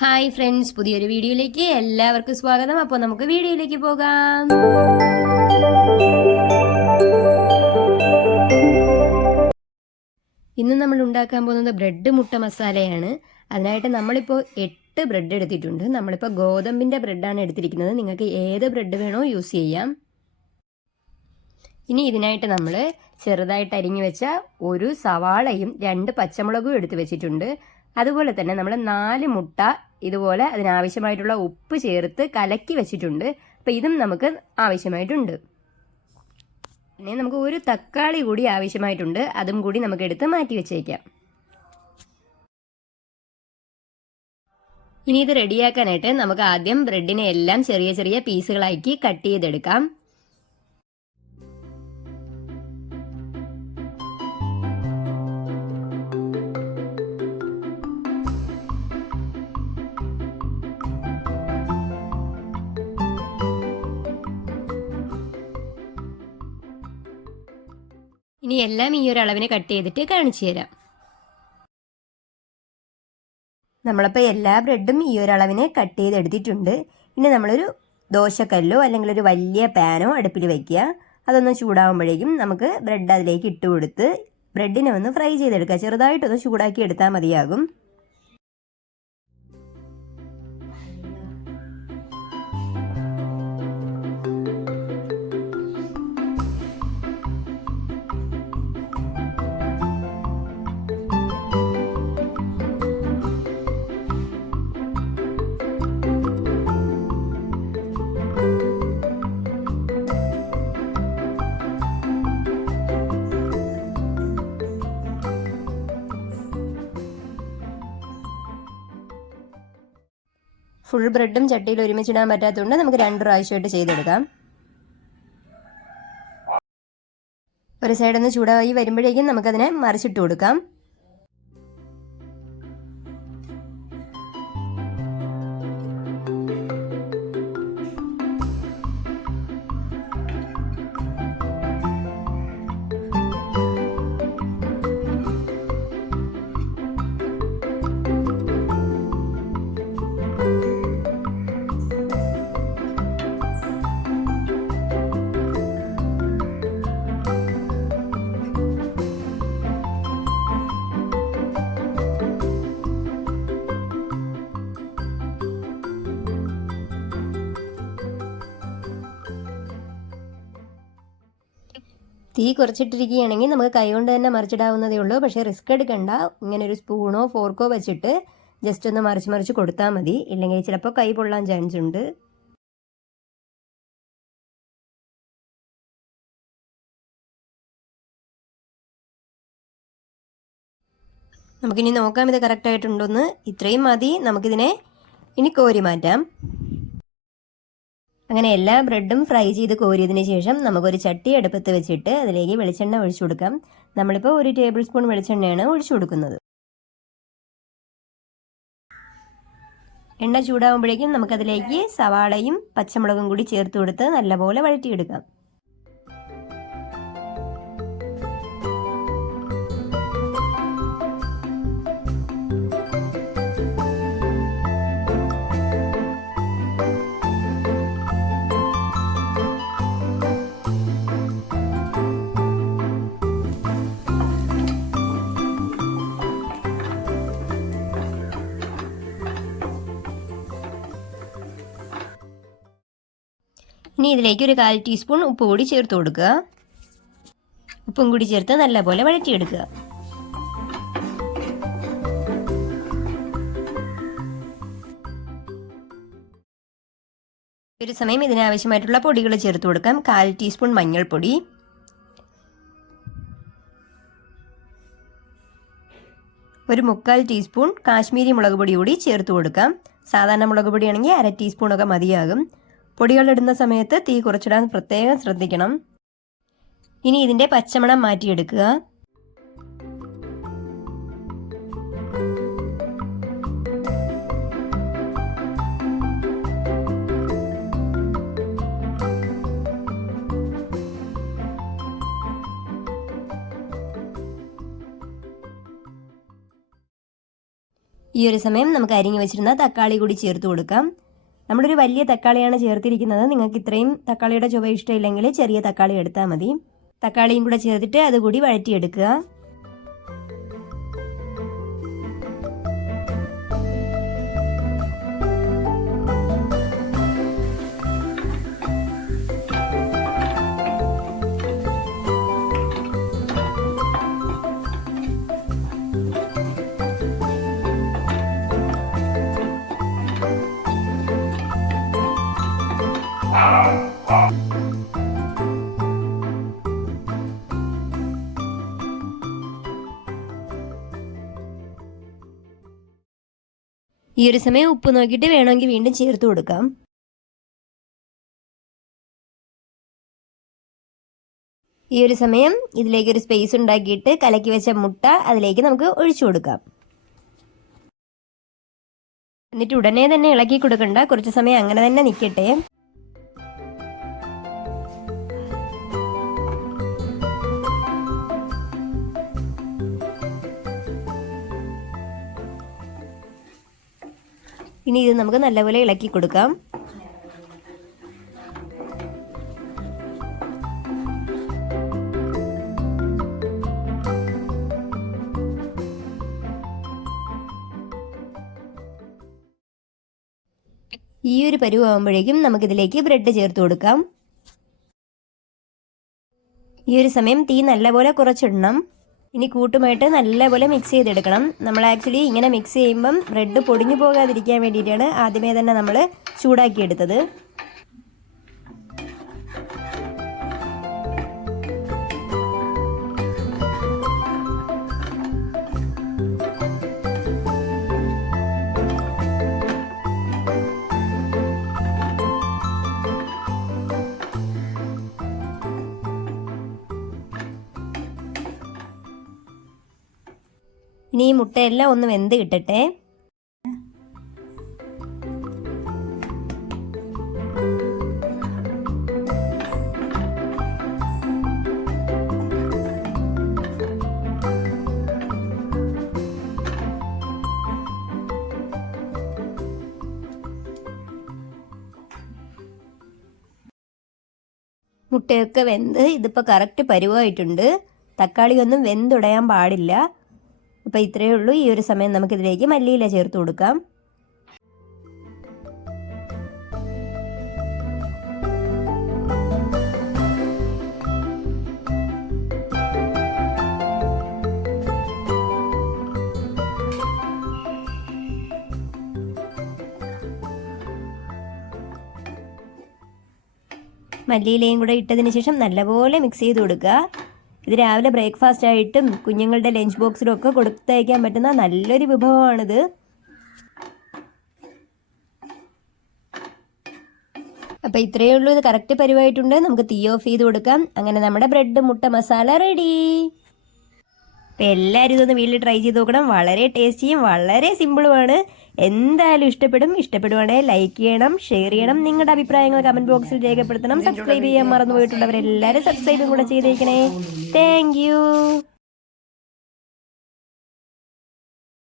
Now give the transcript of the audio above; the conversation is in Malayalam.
ഹായ് ഫ്രണ്ട്സ്, പുതിയൊരു വീഡിയോയിലേക്ക് എല്ലാവർക്കും സ്വാഗതം. അപ്പോൾ നമുക്ക് വീഡിയോയിലേക്ക് പോകാം. ഇന്ന് നമ്മൾ ഉണ്ടാക്കാൻ പോകുന്നത് ബ്രെഡ് മുട്ട മസാലയാണ്. അതിനായിട്ട് നമ്മളിപ്പോൾ 8 ബ്രെഡ് എടുത്തിട്ടുണ്ട്. നമ്മളിപ്പോൾ ഗോതമ്പിൻ്റെ ബ്രെഡാണ് എടുത്തിരിക്കുന്നത്. നിങ്ങൾക്ക് ഏത് ബ്രെഡ് വേണോ യൂസ് ചെയ്യാം. ഇനി ഇതിനായിട്ട് നമ്മൾ ചെറുതായിട്ട് അരിഞ്ഞു വെച്ച ഒരു സവാളയും 2 പച്ചമുളകും എടുത്ത് വെച്ചിട്ടുണ്ട്. അതുപോലെ തന്നെ നമ്മൾ 4 മുട്ട ഇതുപോലെ അതിനാവശ്യമായിട്ടുള്ള ഉപ്പ് ചേർത്ത് കലക്കി വെച്ചിട്ടുണ്ട്. അപ്പോൾ ഇതും നമുക്ക് ആവശ്യമായിട്ടുണ്ട്. പിന്നെ നമുക്ക് ഒരു തക്കാളി കൂടി ആവശ്യമായിട്ടുണ്ട്. അതും കൂടി നമുക്ക് എടുത്ത് മാറ്റി വെച്ചേക്കാം. ഇനി ഇത് റെഡിയാക്കാനായിട്ട് നമുക്ക് ആദ്യം ബ്രെഡിനെ എല്ലാം ചെറിയ ചെറിയ പീസുകളാക്കി കട്ട് ചെയ്തെടുക്കാം. ഇനി എല്ലാം ഈ ഒരു അളവിന് കട്ട് ചെയ്തിട്ട് കാണിച്ചു തരാം. നമ്മളപ്പോൾ എല്ലാ ബ്രെഡും ഈ ഒരു അളവിന് കട്ട് ചെയ്തെടുത്തിട്ടുണ്ട്. ഇനി നമ്മളൊരു ദോശക്കല്ലോ അല്ലെങ്കിൽ ഒരു വലിയ പാനോ അടുപ്പിൽ വയ്ക്കുക. അതൊന്ന് ചൂടാകുമ്പോഴേക്കും നമുക്ക് ബ്രെഡ് അതിലേക്ക് ഇട്ട് കൊടുത്ത് ബ്രെഡിനെ ഒന്ന് ഫ്രൈ ചെയ്തെടുക്കുക. ചെറുതായിട്ടൊന്ന് ചൂടാക്കി എടുത്താൽ മതിയാകും. ഫുൾ ബ്രെഡും ചട്ടിയിൽ ഒരുമിച്ചിടാൻ പറ്റാത്തതുകൊണ്ട് നമുക്ക് 2 പ്രാവശ്യമായിട്ട് ചെയ്തെടുക്കാം. ഒരു സൈഡൊന്ന് ചൂടായി വരുമ്പോഴേക്കും നമുക്കതിനെ മറിച്ചിട്ട് കൊടുക്കാം. തീ കുറച്ചിട്ടിരിക്കുകയാണെങ്കിൽ നമുക്ക് കൈകൊണ്ട് തന്നെ മറിച്ചിടാവുന്നതേ ഉള്ളൂ. പക്ഷേ റിസ്ക് എടുക്കണ്ട. ഇങ്ങനെ ഒരു സ്പൂണോ ഫോർക്കോ വെച്ചിട്ട് ജസ്റ്റ് ഒന്ന് മറിച്ച് കൊടുത്താൽ മതി. ഇല്ലെങ്കിൽ ചിലപ്പോൾ കൈ പൊള്ളാൻ ചാൻസ് ഉണ്ട്. നമുക്കിനി നോക്കാം ഇത് കറക്റ്റായിട്ടുണ്ടോയെന്ന്. ഇത്രയും മതി. നമുക്കിതിനെ ഇനി കോരി മാറ്റാം. അങ്ങനെ എല്ലാ ബ്രെഡും ഫ്രൈ ചെയ്ത് കോരിയതിന് ശേഷം നമുക്കൊരു ചട്ടി അടുപ്പത്ത് വെച്ചിട്ട് അതിലേക്ക് വെളിച്ചെണ്ണ ഒഴിച്ചു കൊടുക്കാം. നമ്മളിപ്പോൾ 1 ടേബിൾ സ്പൂൺ വെളിച്ചെണ്ണയാണ് ഒഴിച്ചു കൊടുക്കുന്നത്. എണ്ണ ചൂടാകുമ്പോഴേക്കും നമുക്കതിലേക്ക് സവാളയും പച്ചമുളകും കൂടി ചേർത്ത് കൊടുത്ത് നല്ലപോലെ വഴറ്റിയെടുക്കാം. ഇനി ഇതിലേക്ക് ഒരു 1/4 ടീസ്പൂൺ ഉപ്പ് കൂടി ചേർത്ത് കൊടുക്കുക. ഉപ്പും കൂടി ചേർത്ത് നല്ലപോലെ വഴറ്റിയെടുക്കുക. ഒരു സമയം ഇതിനാവശ്യമായിട്ടുള്ള പൊടികൾ ചേർത്ത് കൊടുക്കാം. 1/4 ടീസ്പൂൺ മഞ്ഞൾപ്പൊടി, ഒരു 1/4 ടീസ്പൂൺ കാശ്മീരി മുളക് പൊടി കൂടി ചേർത്ത് കൊടുക്കാം. സാധാരണ മുളക് പൊടിയാണെങ്കിൽ 1/2 ടീസ്പൂണൊക്കെ മതിയാകും. പൊടികളിടുന്ന സമയത്ത് തീ കുറച്ചിടാൻ പ്രത്യേകം ശ്രദ്ധിക്കണം. ഇനി ഇതിൻ്റെ പച്ചമണം മാറ്റിയെടുക്കുക. ഈ ഈ ഒരു സമയം നമുക്ക് അരിഞ്ഞു വെച്ചിരുന്ന തക്കാളി കൂടി ചേർത്ത് കൊടുക്കാം. നമ്മളൊരു വലിയ തക്കാളിയാണ് ചേർത്തിരിക്കുന്നത്. നിങ്ങൾക്ക് ഇത്രയും തക്കാളിയുടെ ചുവ ഇഷ്ടമില്ലെങ്കിൽ ചെറിയ തക്കാളി എടുത്താൽ മതി. തക്കാളിയും കൂടെ ചേർത്തിട്ട് അതുകൂടി വഴറ്റിയെടുക്കുക. ഈ ഒരു സമയം ഉപ്പ് നോക്കിയിട്ട് വേണമെങ്കിൽ വീണ്ടും ചേർത്ത് കൊടുക്കാം. ഈ ഒരു സമയം ഇതിലേക്ക് ഒരു സ്പേസ് ഉണ്ടാക്കിയിട്ട് കലക്കി വെച്ച മുട്ട അതിലേക്ക് നമുക്ക് ഒഴിച്ചു കൊടുക്കാം. എന്നിട്ട് ഉടനെ തന്നെ ഇളക്കി കൊടുക്കണ്ട, കുറച്ച് സമയം അങ്ങനെ തന്നെ നിൽക്കട്ടെ. ഇനി ഇത് നമുക്ക് നല്ലപോലെ ഇളക്കി കൊടുക്കാം. ഈ ഒരു പരുവാകുമ്പോഴേക്കും നമുക്കിതിലേക്ക് ബ്രെഡ് ചേർത്ത് കൊടുക്കാം. ഈ ഒരു സമയം തീ നല്ലപോലെ കുറച്ചിടണം. ഇനി കൂട്ടുമായിട്ട് നല്ലപോലെ മിക്സ് ചെയ്തെടുക്കണം. നമ്മൾ ആക്ച്വലി ഇങ്ങനെ മിക്സ് ചെയ്യുമ്പം ബ്രെഡ് പൊടിഞ്ഞു പോകാതിരിക്കാൻ വേണ്ടിയിട്ടാണ് ആദ്യമേ തന്നെ നമ്മൾ ചൂടാക്കിയെടുത്തത്. ഇനി ഈ മുട്ടയെല്ലാം ഒന്ന് വെന്ത് കിട്ടട്ടെ. മുട്ടയൊക്കെ വെന്ത് ഇതിപ്പോൾ കറക്റ്റ് പരുവായിട്ടുണ്ട്. തക്കാളിയൊന്നും വെന്തുടയാൻ പാടില്ല. അപ്പോൾ ഇത്രയേ ഉള്ളൂ. ഈ ഒരു സമയം നമുക്കിതിലേക്ക് മല്ലിയില ചേർത്ത് കൊടുക്കാം. മല്ലിയിലയും കൂടെ ഇട്ടതിന് ശേഷം നല്ലപോലെ മിക്സ് ചെയ്ത് കൊടുക്കുക. ഇത് രാവിലെ ബ്രേക്ക്ഫാസ്റ്റ് ആയിട്ടും കുഞ്ഞുങ്ങളുടെ ലഞ്ച് ബോക്സിലും ഒക്കെ കൊടുത്തയക്കാൻ പറ്റുന്ന നല്ലൊരു വിഭവമാണിത്. അപ്പോൾ ഇത്രയേ ഉള്ളൂ. ഇത് കറക്റ്റ് പരിവായിട്ടുണ്ട്. നമുക്ക് തീ ഓഫ് ചെയ്ത് കൊടുക്കാം. അങ്ങനെ നമ്മുടെ ബ്രെഡ് മുട്ട മസാല റെഡി. അപ്പോൾ എല്ലാവരും ഇതൊന്ന് വീട്ടിൽ ട്രൈ ചെയ്ത് നോക്കണം. വളരെ ടേസ്റ്റിയും വളരെ സിമ്പിളുമാണ്. എന്തായാലും ഇഷ്ടപ്പെടുവാണെങ്കിൽ ലൈക്ക് ചെയ്യണം, ഷെയർ ചെയ്യണം. നിങ്ങളുടെ അഭിപ്രായങ്ങൾ കമൻറ്റ് ബോക്സിൽ രേഖപ്പെടുത്തണം. സബ്സ്ക്രൈബ് ചെയ്യാൻ മറന്നു പോയിട്ടുള്ളവരെല്ലാവരും സബ്സ്ക്രൈബും കൂടെ ചെയ്തേക്കണേ. Thank you.